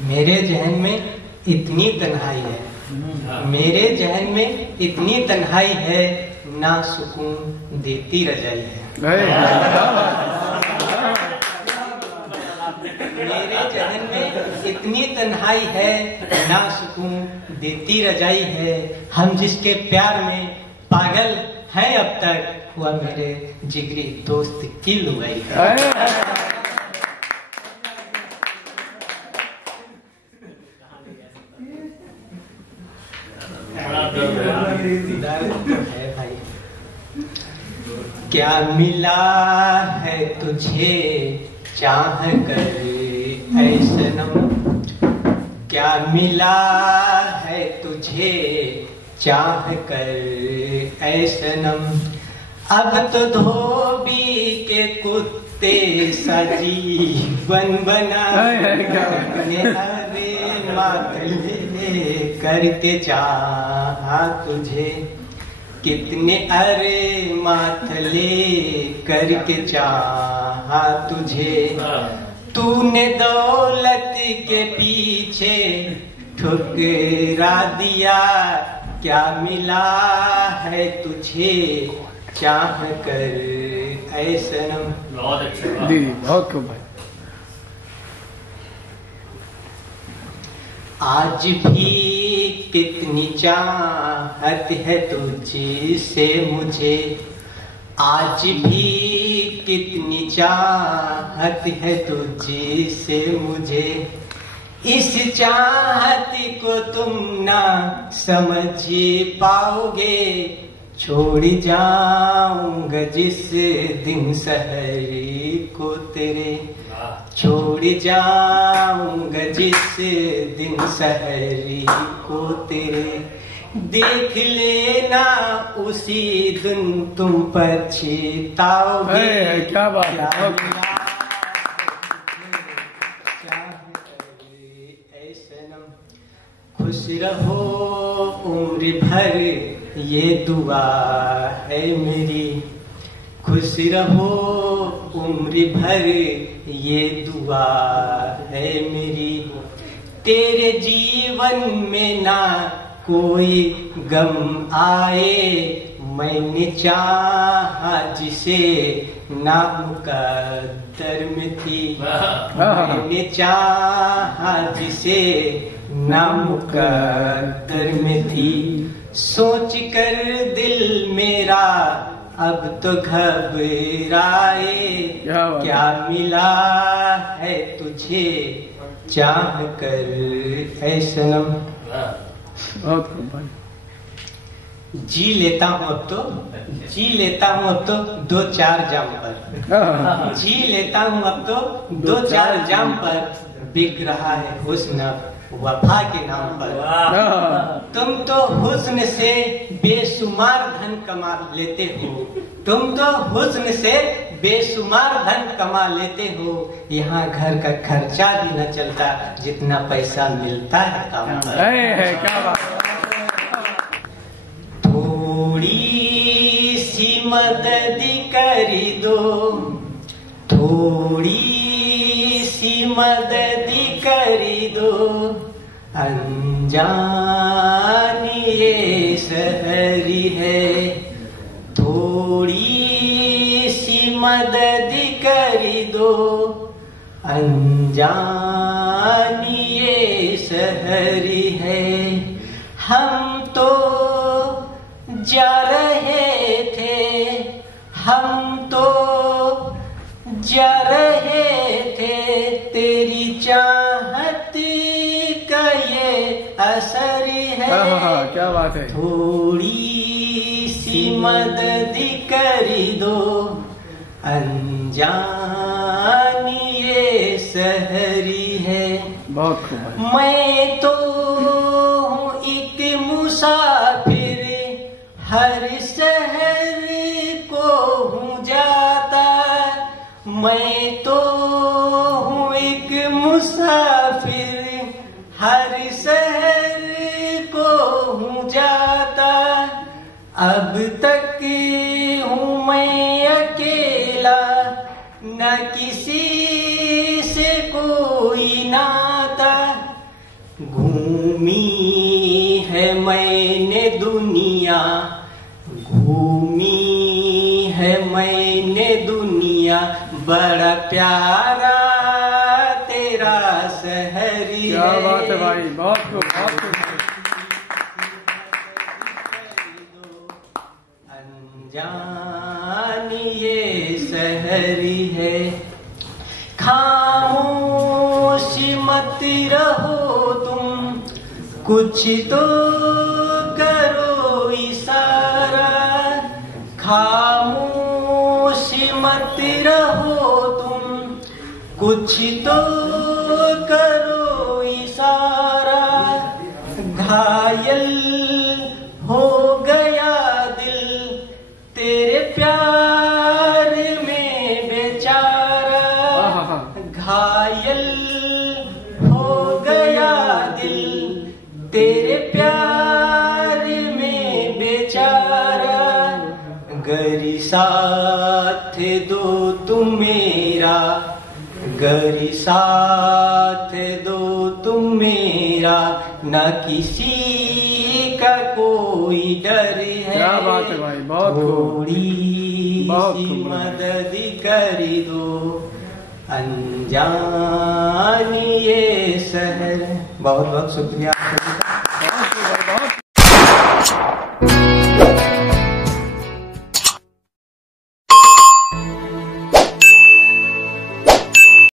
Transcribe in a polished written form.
मेरे जहन में इतनी तन्हाई है, मेरे जहन में इतनी तन्हाई है, ना सुकून देती रजाई है। मेरे जहन में इतनी तन्हाई है, ना सुकून देती रजाई है। हम जिसके प्यार में पागल हैं अब तक, वह मेरे जिगरी दोस्त की लुगाई है। है भाई, क्या मिला है तुझे चाह कर ऐ सनम, क्या मिला है तुझे चाह कर ऐ सनम। अब तो धोबी के कुत्ते सा जीवन बना, अरे मातले करके चाहा तुझे, कितने अरे माथले करके चाहा तुझे। तूने दौलत के पीछे ठुकरा दिया, क्या मिला है तुझे चाह कर ऐ सनम। बहुत अच्छा, बहुत खूब भाई। आज भी कितनी चाहत है तुझसे मुझे, आज भी कितनी चाहत है तुझसे मुझे। इस चाहत को तुम ना समझ पाओगे, छोड़ जाऊंगा जिस दिन शहर को तेरे, छोड़ जाऊंगा जिस दिन शहर को तेरे। देख लेना उसी दिन तुम पछताओगे। क्या बात है। खुश रहो उम्र भर ये दुआ है मेरी, खुश रहो उम्र भर ये दुआ है मेरी। तेरे जीवन में ना कोई गम आए, मैंने चाहा जिसे ना मुकद्दर में थी, मैंने चाहा जिसे ना मुकद्दर में थी। सोच कर दिल मेरा अब तो घबराए, क्या मिला है तुझे चाह कर ऐ सनम। जी लेता हूँ अब तो, जी लेता हूँ अब तो दो चार जाम पर, जी लेता हूँ अब तो दो चार जाम पर। बिक रहा है हुस्न वफा के नाम पर। तुम तो हुस्न से बेशुमार धन कमा लेते हो, तुम तो हुस्न से बेशुमार धन कमा लेते हो। यहाँ घर का खर्चा भी न चलता जितना पैसा मिलता है काम पर। क्या बात। थोड़ी सी मदद कर दो, थोड़ी सी मदद कर दो, अनजान ये शहरी है। थोड़ी सी मदद कर दो, अनजान ये शहरी है। हम तो जा रहे थे, हम तो जा रहे थे, तेरी चाहत का ये असर है। क्या बात है। थोड़ी सी मदद कर दो, अनजान ये शहरी है। बहुत खूब। मैं तो हूँ एक मुसाफिर, हर शहर को हूँ जाता। मैं तो हूँ एक मुसाफिर, हर शहर को हूँ जाता। अब तक हूँ मैं अकेला, न किसी से कोई नाता। प्यारा तेरा सहरी क्या बात है भाई, बहुत खूब, बहुत खूब। अनजान ये सहरी है, खामोशी मत रहो तुम, कुछ तो करो इशारा। खामोशी मत रहो तुम, कुछ तो करो इशारा। घायल हो गया दिल तेरे प्यार में बेचारा। घायल हो गया दिल तेरे प्यार में बेचारा। गरी साथ दो तुम मेरा, गरी साथ दो तुम मेरा, न किसी का कोई डर है। क्या बात है भाई, बहुत खूब, थोड़ी बहुत सी खूब। मदद कर दो, अनजान ये शहर। बहुत बहुत शुक्रिया आप सभी का।